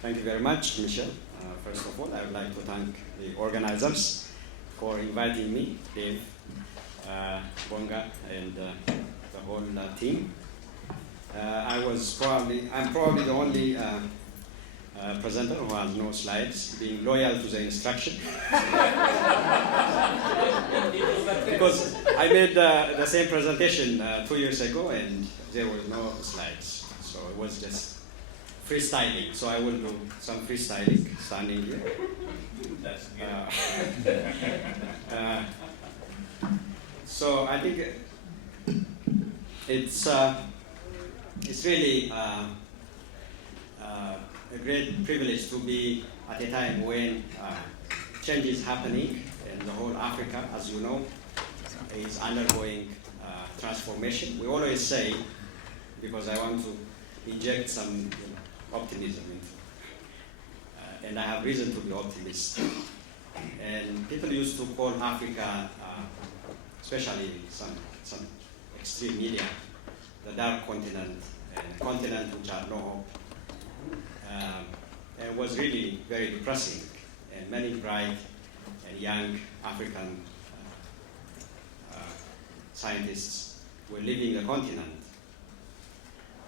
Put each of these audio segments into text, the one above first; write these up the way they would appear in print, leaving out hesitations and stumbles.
Thank you very much, Michelle. First of all, I would like to thank the organizers for inviting me, Dave, Bonga, and the whole team. I'm probably the only presenter who has no slides, being loyal to the instruction. Because I made the same presentation 2 years ago and there was no slides. So it was just freestyling. So I will do some freestyling standing here. That's good. So I think it's really a great privilege to be at a time when change is happening and the whole Africa, as you know, is undergoing transformation. We always say, because I want to inject some optimism into, and I have reason to be optimistic. And people used to call Africa, especially some extreme media, the dark continent, and a continent which had no hope. And it was really very depressing, and many bright and young African scientists were leaving the continent.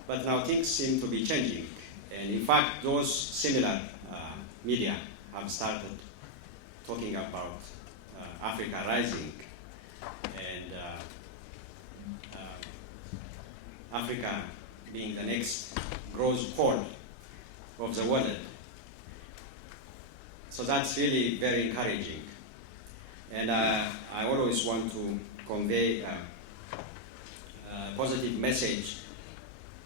But now things seem to be changing, and in fact those similar media have started talking about Africa rising, and Africa being the next growth pole of the world. So that's really very encouraging. And I always want to convey a positive message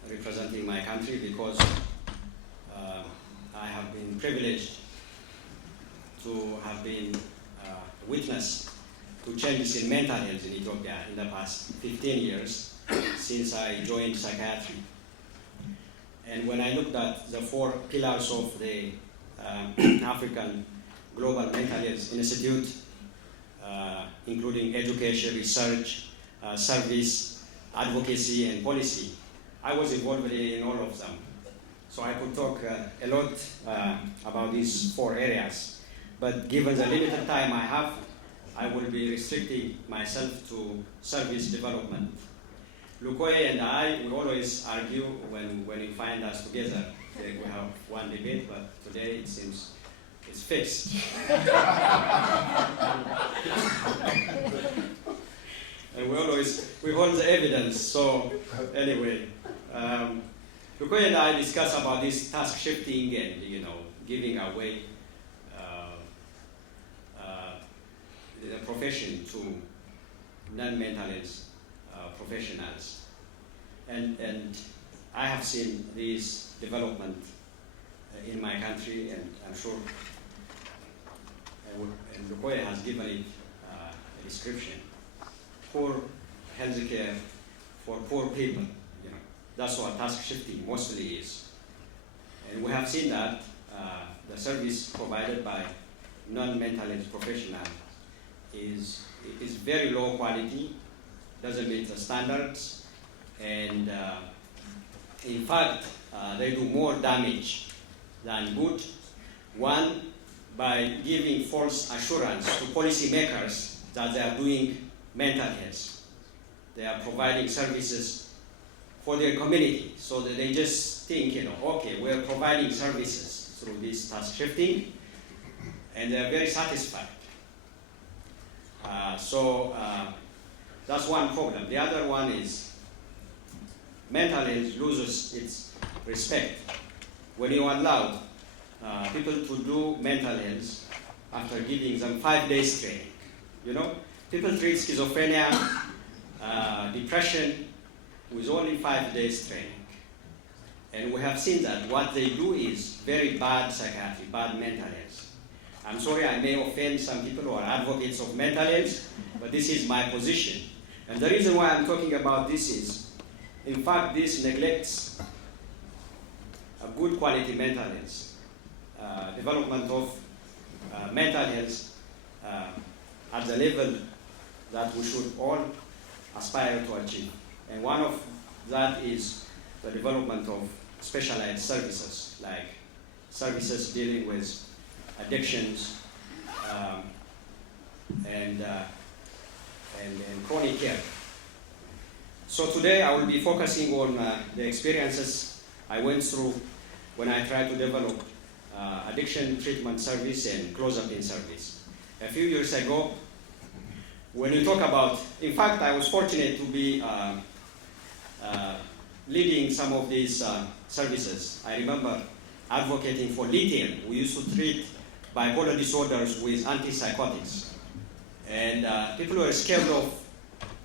representing my country, because I have been privileged to have been witness to changes in mental health in Ethiopia in the past 15 years since I joined psychiatry. And when I looked at the 4 pillars of the African Global Mental Health Institute, including education, research, service, advocacy, and policy, I was involved in all of them. So I could talk a lot about these 4 areas. But given the limited time I have, I will be restricting myself to service development. Lukoye and I will always argue when you find us together. We have one debate, but today it seems it's fixed. And we hold the evidence. So anyway, Lukoye and I discuss about this task shifting and giving away the profession to non-mental health professionals. And I have seen this development in my country, and I'm sure and Lukoye has given it a description. Poor healthcare for poor people. That's what task shifting mostly is. And we have seen that the service provided by non-mental health professionals is very low quality, doesn't meet the standards, and in fact, they do more damage than good. One, by giving false assurance to policymakers that they are doing mental health. They are providing services for their community, so that they just think, okay, we're providing services through this task shifting, and they're very satisfied. So that's one problem. The other one is mental health loses its respect. When you allow people to do mental health after giving them 5 days training, people treat schizophrenia, depression with only 5 days training. And we have seen that what they do is very bad psychiatry, bad mental health. I'm sorry, I may offend some people who are advocates of mental health, but this is my position. And the reason why I'm talking about this is, in fact, this neglects a good quality mental health, development of mental health at the level that we should all aspire to achieve. And one of that is the development of specialized services like services dealing with addictions and chronic care. So today I will be focusing on the experiences I went through when I tried to develop addiction treatment service and Clozapine service. A few years ago, when you talk about, in fact, I was fortunate to be leading some of these services. I remember advocating for lithium. We used to treat bipolar disorders with antipsychotics. And people were scared of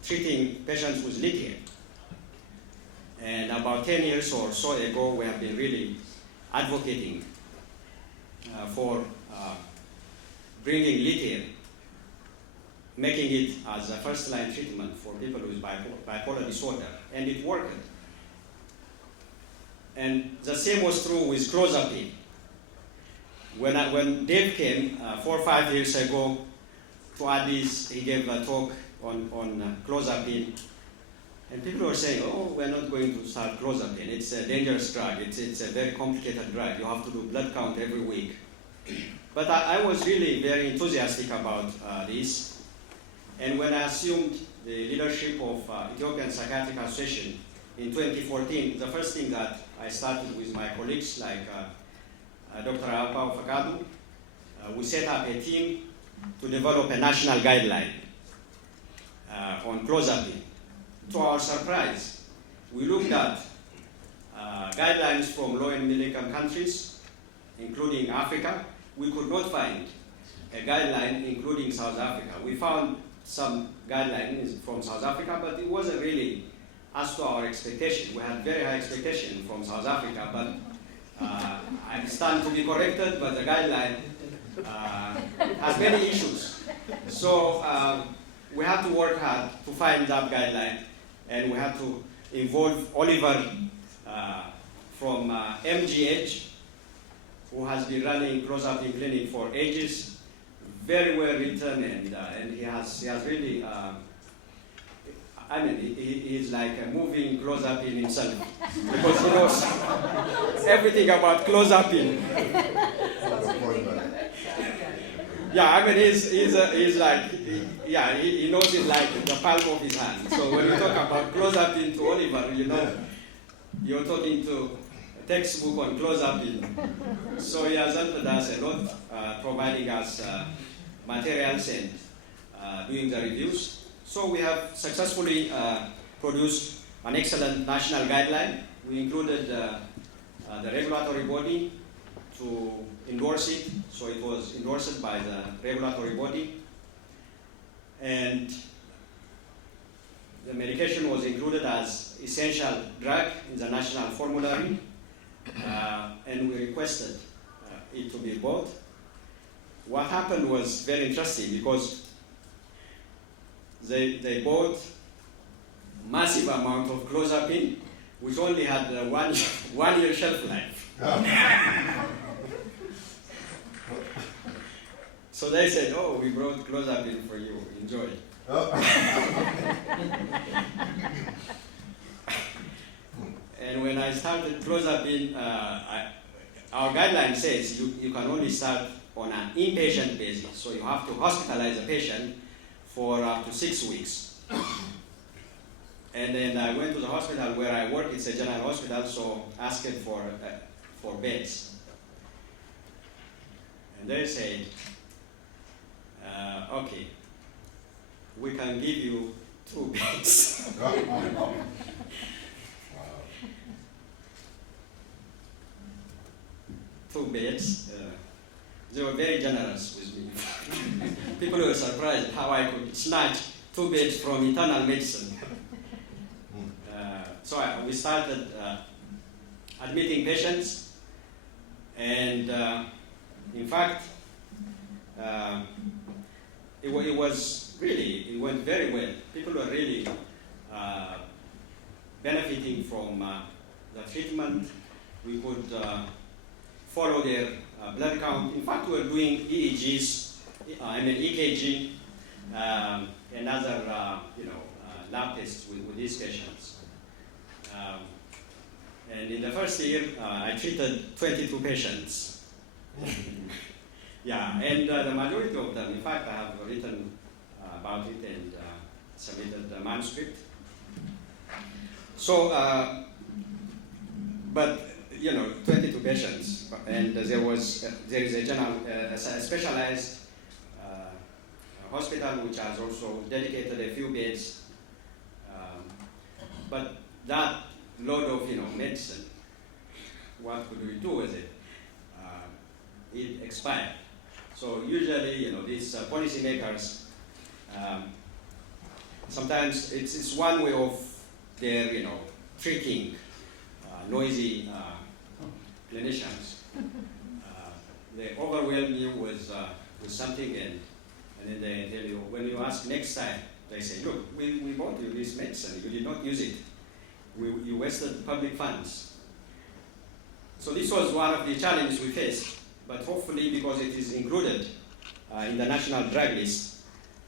treating patients with lithium. And about 10 years or so ago, we have been really advocating for bringing lithium, making it as a first-line treatment for people with bipolar disorder, and it worked. And the same was true with Clozapine. When Dave came 4 or 5 years ago to Addis, he gave a talk on Clozapine, and people were saying, "Oh, we're not going to start Clozapine. It's a dangerous drug. It's a very complicated drug. You have to do blood count every week." But I was really very enthusiastic about this. And when I assumed the leadership of Ethiopian Psychiatric Association in 2014, the first thing that I started with my colleagues like Dr. Alpao Fakadu, we set up a team to develop a national guideline on Clozapine. To our surprise, we looked at guidelines from low and middle income countries, including Africa. We could not find a guideline including South Africa. We found some guidelines from South Africa, but it wasn't really as to our expectation. We had very high expectation from South Africa, but I stand to be corrected, but the guideline has many issues. So we have to work hard to find that guideline, and we have to involve Oliver from MGH, who has been running Clozapine clinic for ages. Very well written, and he has really, he's like a moving Clozapine himself, because he knows everything about Clozapine. Yeah, he's like, he knows it like the palm of his hand. So when you talk about Clozapine to Oliver, you know, you're talking to a textbook on Clozapine. So he has helped us a lot, providing us materials and doing the reviews. So we have successfully produced an excellent national guideline. We included the regulatory body to endorse it, so it was endorsed by the regulatory body. And the medication was included as essential drug in the national formulary, and we requested it to be bought. What happened was very interesting, because they bought massive amount of Clozapine, which only had one year shelf life. So they said, "Oh, we brought Clozapine for you. Enjoy." And when I started Clozapine, our guideline says you can only start on an inpatient basis. So you have to hospitalize a patient for up to 6 weeks. And then I went to the hospital where I work. It's a general hospital, so asked for beds. And they said, "Okay, we can give you 2 beds." Two beds. They were very generous with me. People were surprised how I could snatch 2 beds from internal medicine. So we started admitting patients, and in fact, it went very well. People were really benefiting from the treatment. We could follow their blood count. In fact, we were doing EEGs, EKG, and other lab tests with these patients. And in the first year, I treated 22 patients. Yeah, and the majority of them, in fact, I have written about it and submitted the manuscript. So, but 22 patients, and there is a a specialized hospital which has also dedicated a few beds, but that load of medicine, what could we do with it? It expired. So usually, these policymakers, sometimes it's one way of their, tricking noisy clinicians. They overwhelm you with something, and then they tell you, when you ask next time, they say, look, we bought you this medicine, you did not use it. You wasted public funds. So this was one of the challenges we faced, but hopefully because it is included in the national drug list,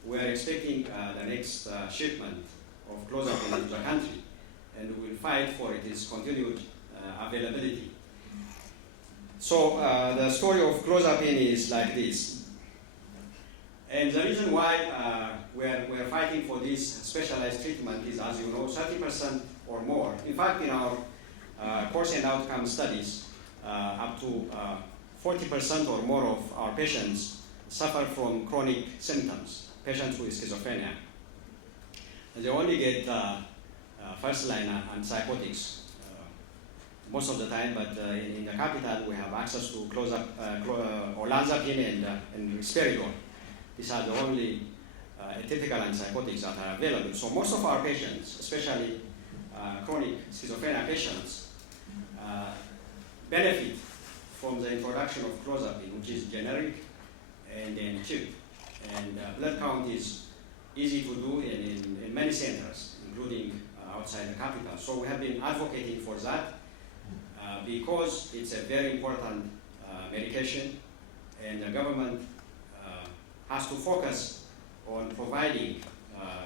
we are expecting the next shipment of Clozapine into the country, and we will fight for its continued availability. So the story of Clozapine is like this. And the reason why we're fighting for this specialized treatment is, as you know, 30% or more. In fact, in our course and outcome studies, up to 40% or more of our patients suffer from chronic symptoms, patients with schizophrenia. And they only get first-line antipsychotics most of the time, but in the capital we have access to Clozapine and risperidone. These are the only typical antipsychotics that are available. So most of our patients, especially chronic schizophrenia patients, benefit from the introduction of Clozapine, which is generic and then cheap. And blood count is easy to do in many centers, including outside the capital. So we have been advocating for that because it's a very important medication, and the government has to focus on providing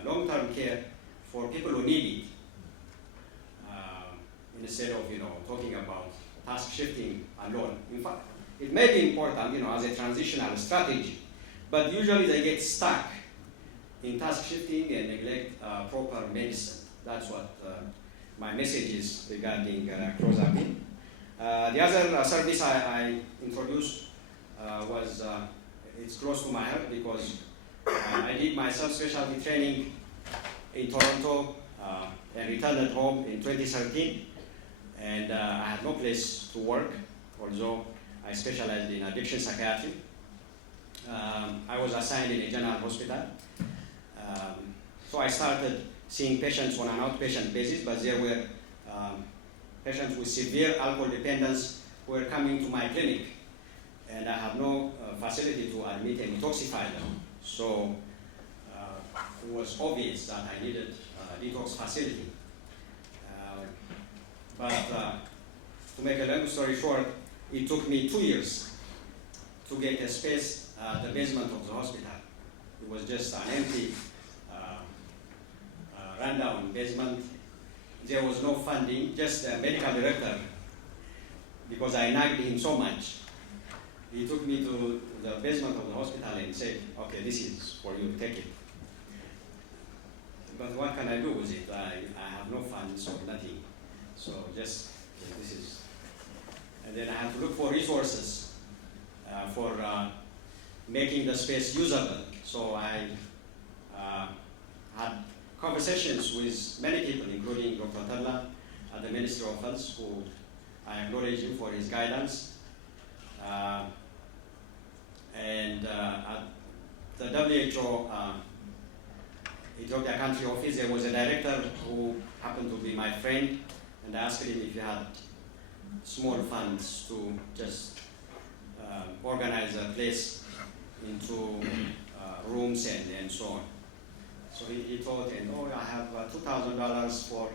long-term care for people who need it, instead of talking about task shifting alone. In fact, it may be important as a transitional strategy, but usually they get stuck in task shifting and neglect proper medicine. That's what my message is regarding Clozapine. The other service I introduced was, it's close to my heart because I did my subspecialty training in Toronto and returned home in 2013. And I had no place to work, although I specialized in addiction psychiatry. I was assigned in a general hospital. So I started seeing patients on an outpatient basis, but there were patients with severe alcohol dependence who were coming to my clinic, and I have no facility to admit and detoxify them. So it was obvious that I needed a detox facility. But to make a long story short, it took me 2 years to get a space at the basement of the hospital. It was just an empty, rundown basement. There was no funding, just a medical director, because I nagged him so much. He took me to the basement of the hospital and said, okay, this is for you, take it. But what can I do with it? I have no funds or nothing. So just, this is, and then I had to look for resources for making the space usable. So I had conversations with many people, including Dr. Teferra at the Ministry of Health, who I acknowledge him for his guidance. And at the WHO Ethiopia country office, there was a director who happened to be my friend, and I asked him if he had small funds to just organize a place into rooms and so on. So he told him, oh, I have $2,000 for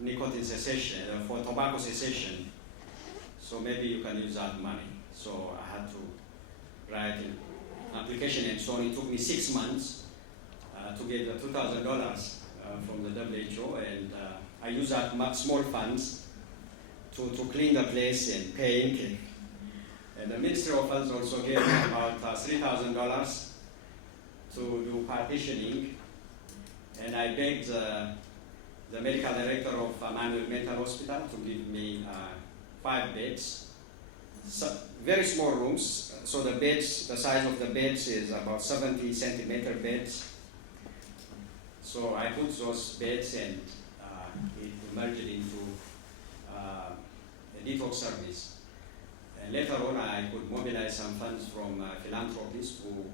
nicotine cessation, for tobacco cessation, so maybe you can use that money. So I had to write an application and so on. It took me 6 months to get the $2,000 from the WHO, and I used that small funds to clean the place and paint And the Ministry of Health also gave me about $3,000 to do partitioning. And I begged the medical director of Manuel Mental Hospital to give me 5 beds. So, very small rooms, so the beds, the size of the beds is about 70 centimeter beds. So I put those beds and it merged into a detox service. And later on I could mobilize some funds from philanthropists who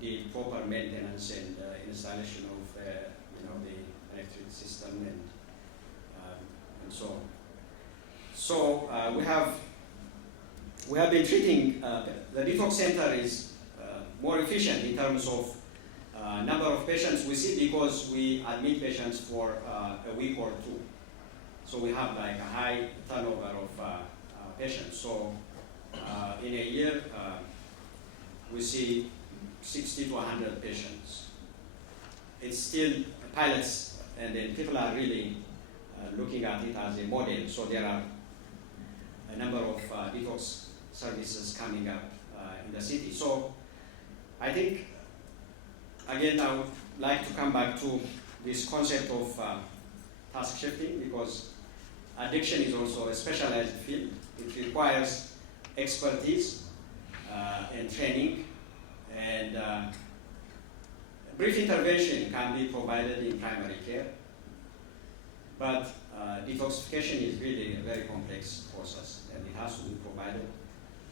did proper maintenance and installation of the electric system and so on. So we have been treating, the detox center is more efficient in terms of number of patients we see because we admit patients for a week or 2. So we have like a high turnover of patients. So in a year, we see 60 to 100 patients. It's still pilots, and then people are really looking at it as a model. So there are a number of detox services coming up in the city. So I think, again, I would like to come back to this concept of task shifting, because addiction is also a specialized field. It requires expertise and training, and brief intervention can be provided in primary care, but detoxification is really a very complex process, and it has to be provided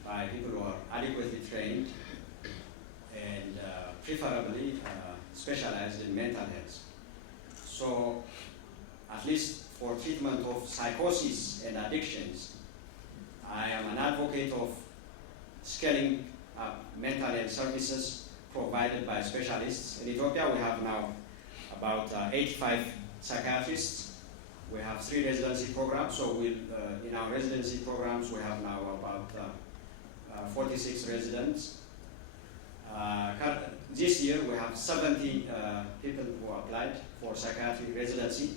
by people who are adequately trained and preferably specialized in mental health. So at least for treatment of psychosis and addictions, I am an advocate of scaling up mental health services provided by specialists. In Ethiopia, we have now about 85 psychiatrists. We have 3 residency programs, so in our residency programs, we have now about 46 residents. This year, we have 70 people who applied for psychiatry residency.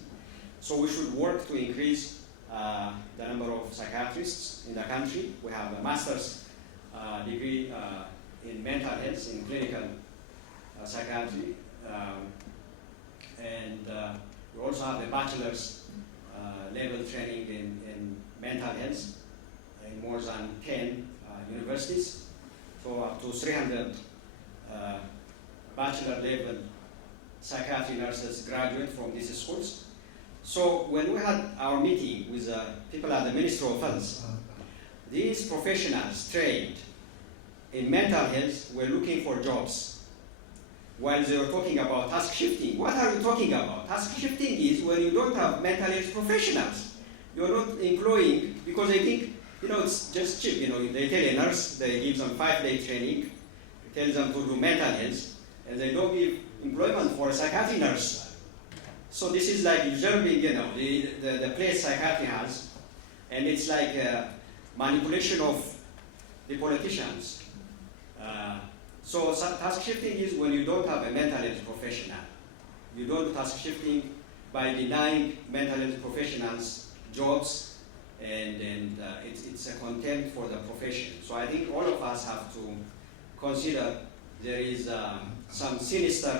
So we should work to increase the number of psychiatrists in the country. We have a master's degree in mental health, in clinical psychiatry. And we also have a bachelor's level training in mental health in more than 10 universities. So up to 300 bachelor level psychiatry nurses graduate from these schools. So when we had our meeting with people at the Ministry of Health, these professionals trained in mental health were looking for jobs while they were talking about task shifting. What are you talking about? Task shifting is when you don't have mental health professionals. You're not employing, because they think, it's just cheap. They tell a nurse, they give them 5-day training, tell them to do mental health, and they don't give employment for a psychiatry nurse. So this is like usurping, the place psychiatry has, and it's like manipulation of the politicians. So task shifting is when you don't have a mental health professional. You don't do task shifting by denying mental health professionals jobs, and it's a contempt for the profession. So I think all of us have to consider there is some sinister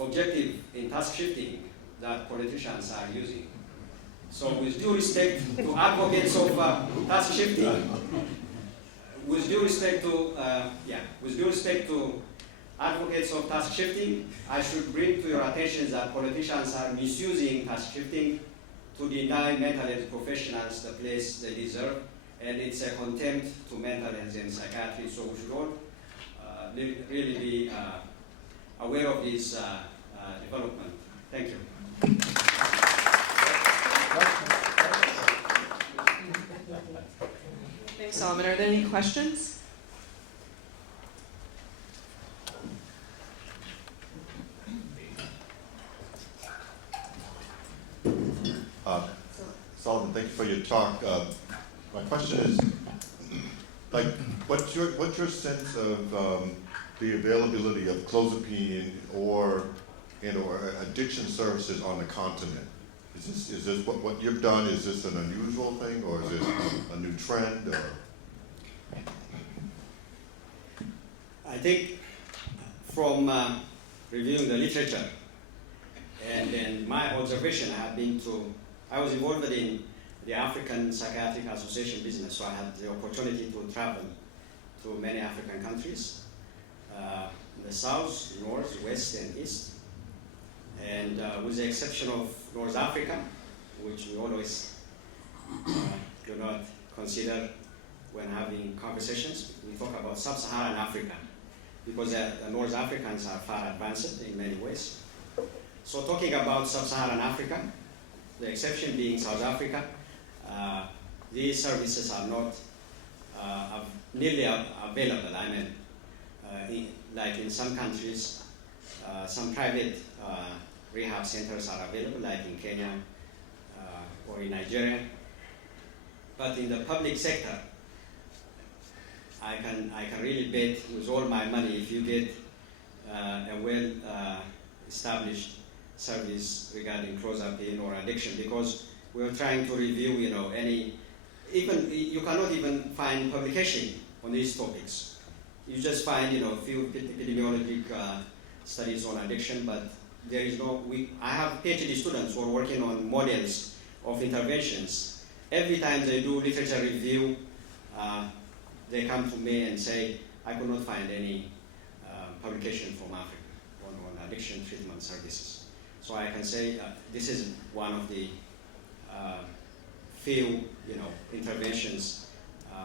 objective in task shifting that politicians are using. So with due respect to advocates of task shifting, with due respect to advocates of task shifting, I should bring to your attention that politicians are misusing task shifting to deny mental health professionals the place they deserve, and it's a contempt to mental health and psychiatry. So we should all really be aware of this development. Thank you. Thanks, Solomon. Are there any questions? Solomon, thank you for your talk. My question is, what's your sense of the availability of Clozapine or addiction services on the continent? Is this what you've done, is this an unusual thing, or is this a new trend, or? I think from reviewing the literature and my observation, I was involved in the African Psychiatric Association business, so I had the opportunity to travel to many African countries, the south, north, west, and east. And with the exception of North Africa, which we always do not consider when having conversations, we talk about sub-Saharan Africa, because the North Africans are far advanced in many ways. So talking about sub-Saharan Africa, the exception being South Africa, these services are not nearly available. I mean, like in some countries, some private rehab centers are available, like in Kenya or in Nigeria. But in the public sector, I can really bet with all my money if you get a well-established service regarding Clozapine or addiction, because we are trying to review, you cannot even find publication on these topics. You just find, a few epidemiologic studies on addiction, but there is I have PhD students who are working on models of interventions. Every time they do literature review, they come to me and say, I could not find any publication from Africa on addiction treatment services. So I can say this is one of the few, interventions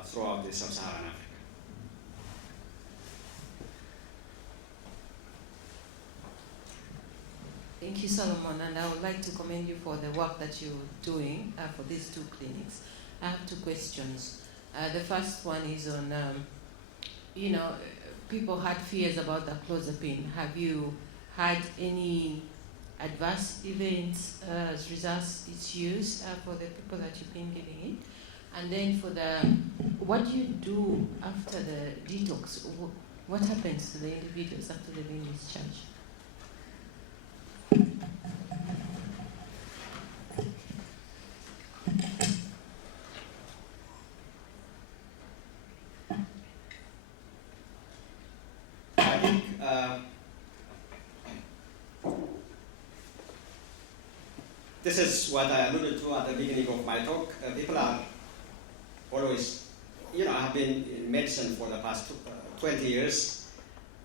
throughout the sub-Saharan Africa. Thank you, Solomon, and I would like to commend you for the work that you're doing for these two clinics. I have two questions. The first one is on, people had fears about the Clozapine. Have you had any adverse events as results its use for the people that you've been giving it? And then what do you do after the detox? What happens to the individuals after they've been discharged? I think this is what I alluded to at the beginning of my talk. People are always, I have been in medicine for the past 20 years,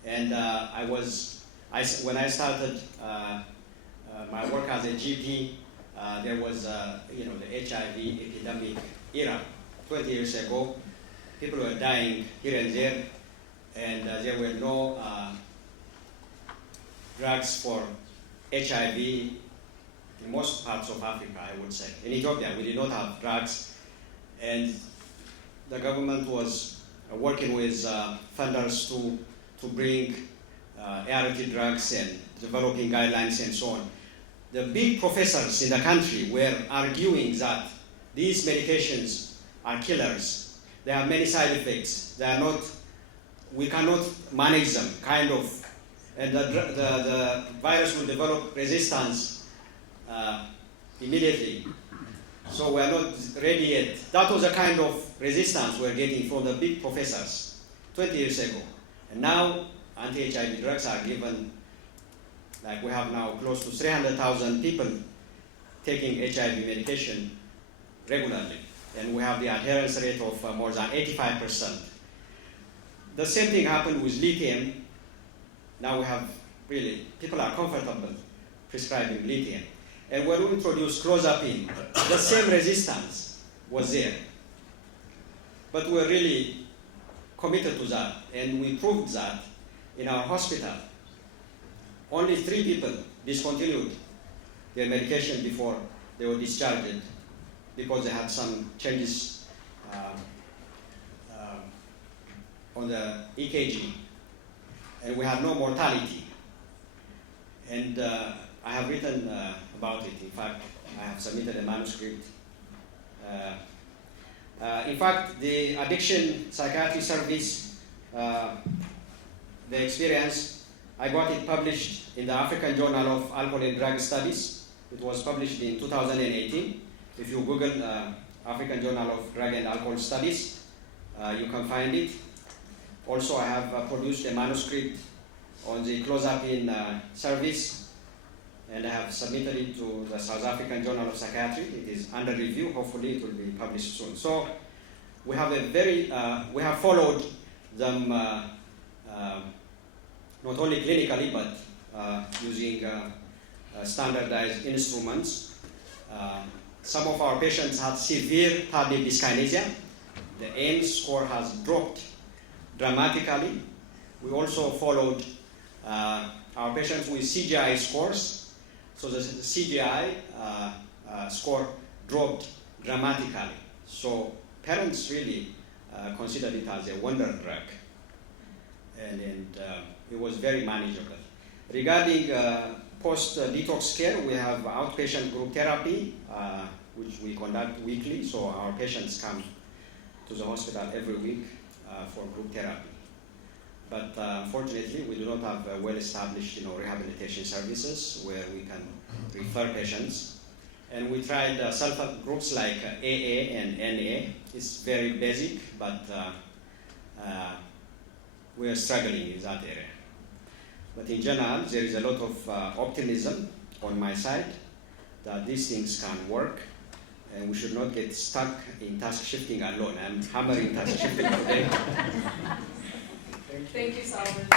and when I started my work as a GP, there was, the HIV epidemic era 20 years ago. People were dying here and there, and there were no drugs for HIV in most parts of Africa, I would say. In Ethiopia, we did not have drugs, and the government was working with funders to bring ART drugs and developing guidelines and so on. The big professors in the country were arguing that these medications are killers. They have many side effects. We cannot manage them, and the virus will develop resistance immediately. So we are not ready yet. That was the kind of resistance we're getting from the big professors 20 years ago. And now anti-HIV drugs are given, like we have now close to 300,000 people taking HIV medication regularly. And we have the adherence rate of more than 85%. The same thing happened with lithium. Now we have people are comfortable prescribing lithium. And when we introduced Clozapine, the same resistance was there. But we're really committed to that, and we proved that in our hospital. Only 3 people discontinued their medication before they were discharged because they had some changes on the EKG, and we had no mortality. And I have written about it. In fact, I have submitted a manuscript. In fact, the addiction psychiatry service, the experience, I got it published in the African Journal of Alcohol and Drug Studies It was published in 2018. If you Google African Journal of Drug and Alcohol Studies, you can find it. Also, I have produced a manuscript on the Clozapine service, and I have submitted it to the South African Journal of Psychiatry. It is under review. Hopefully, it will be published soon. So, we have we have followed them not only clinically but using standardized instruments. Some of our patients had severe tardive dyskinesia. The AIMS score has dropped dramatically. We also followed our patients with CGI scores. So the CGI score dropped dramatically. So parents really considered it as a wonder drug. And it was very manageable. Regarding post-detox care, we have outpatient group therapy, which we conduct weekly. So our patients come to the hospital every week for group therapy. But unfortunately, we do not have well-established rehabilitation services where we can refer patients. And we tried self-help groups like AA and NA. It's very basic, but we are struggling in that area. But in general, there is a lot of optimism on my side that these things can work, and we should not get stuck in task shifting alone. I'm hammering task shifting today. Thank you, Solomon.